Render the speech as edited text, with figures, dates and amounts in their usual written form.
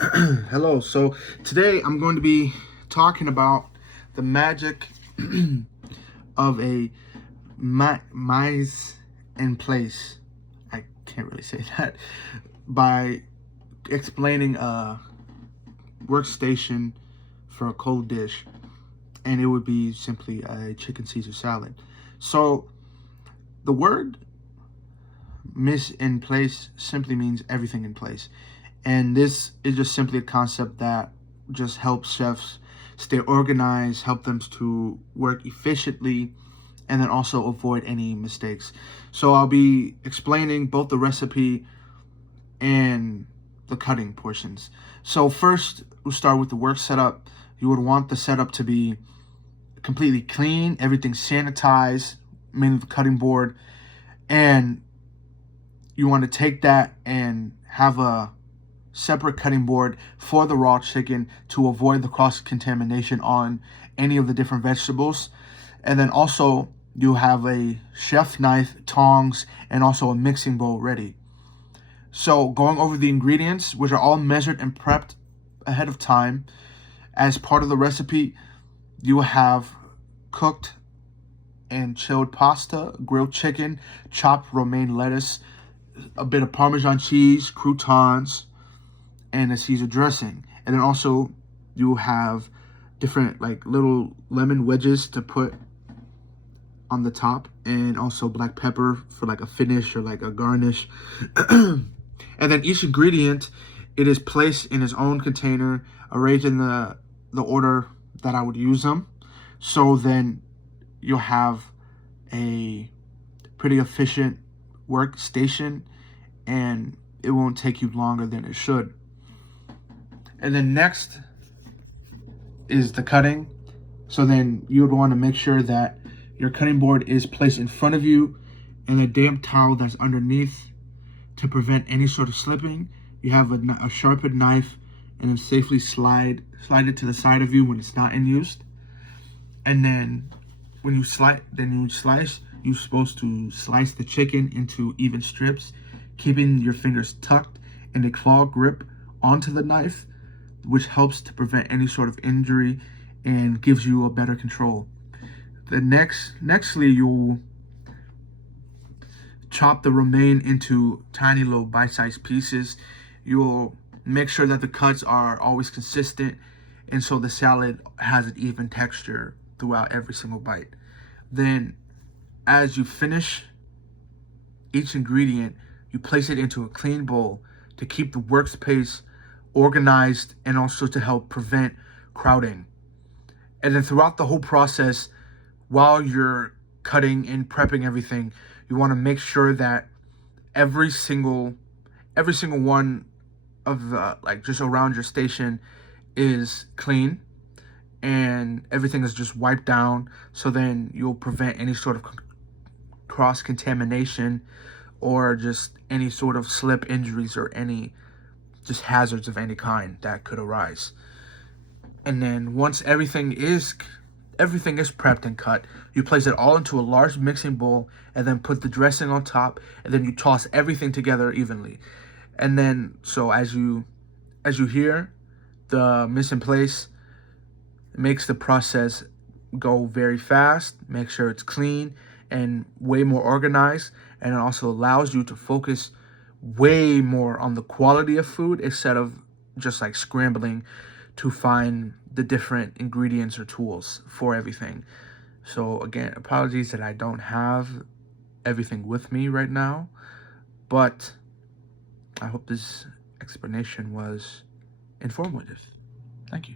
Hello. So today I'm going to be talking about the magic of a mise in place. I can't really say that by explaining a workstation for a cold dish, and it would be simply a chicken Caesar salad. So the word "mise in place" simply means everything in place. And this is just simply a concept that just helps chefs stay organized, help them to work efficiently, and then also avoid any mistakes. So I'll be explaining both the recipe and the cutting portions. So first, we'll start with the work setup. You would want the setup to be completely clean, everything sanitized, mainly the cutting board, and you want to take that and have a separate cutting board for the raw chicken to avoid the cross-contamination on any of the different vegetables. And then also you have a chef knife, tongs, and also a mixing bowl ready. So going over the ingredients, which are all measured and prepped ahead of time. As part of the recipe, you will have cooked and chilled pasta, grilled chicken, chopped romaine lettuce, a bit of Parmesan cheese, croutons, and a Caesar dressing. And then also you have different like little lemon wedges to put on the top, and also black pepper for like a finish or like a garnish. And then each ingredient, it is placed in its own container, arranged in the order that I would use them. So then you'll have a pretty efficient workstation, and it won't take you longer than it should. And then next is the cutting. So then you would want to make sure that your cutting board is placed in front of you and a damp towel that's underneath to prevent any sort of slipping. You have a sharpened knife, and then safely slide it to the side of you when it's not in use. And then when you slice, you're supposed to slice the chicken into even strips, keeping your fingers tucked in a claw grip onto the knife, which helps to prevent any sort of injury and gives you a better control. Nextly, you'll chop the romaine into tiny little bite-sized pieces. You'll make sure that the cuts are always consistent, and so the salad has an even texture throughout every single bite. Then, as you finish each ingredient, you place it into a clean bowl to keep the workspace organized and also to help prevent crowding. And then throughout the whole process, while you're cutting and prepping everything, you want to make sure that every single one of the, like, just around your station is clean and everything is just wiped down, so then you'll prevent any sort of cross contamination or just any sort of slip injuries or any just hazards of any kind that could arise. And then once everything is prepped and cut, you place it all into a large mixing bowl and then put the dressing on top, and then you toss everything together evenly. And then so as you hear, the mise en place makes the process go very fast, make sure it's clean and way more organized, and it also allows you to focus way more on the quality of food instead of just like scrambling to find the different ingredients or tools for everything. So again, apologies that I don't have everything with me right now, but I hope this explanation was informative. Thank you.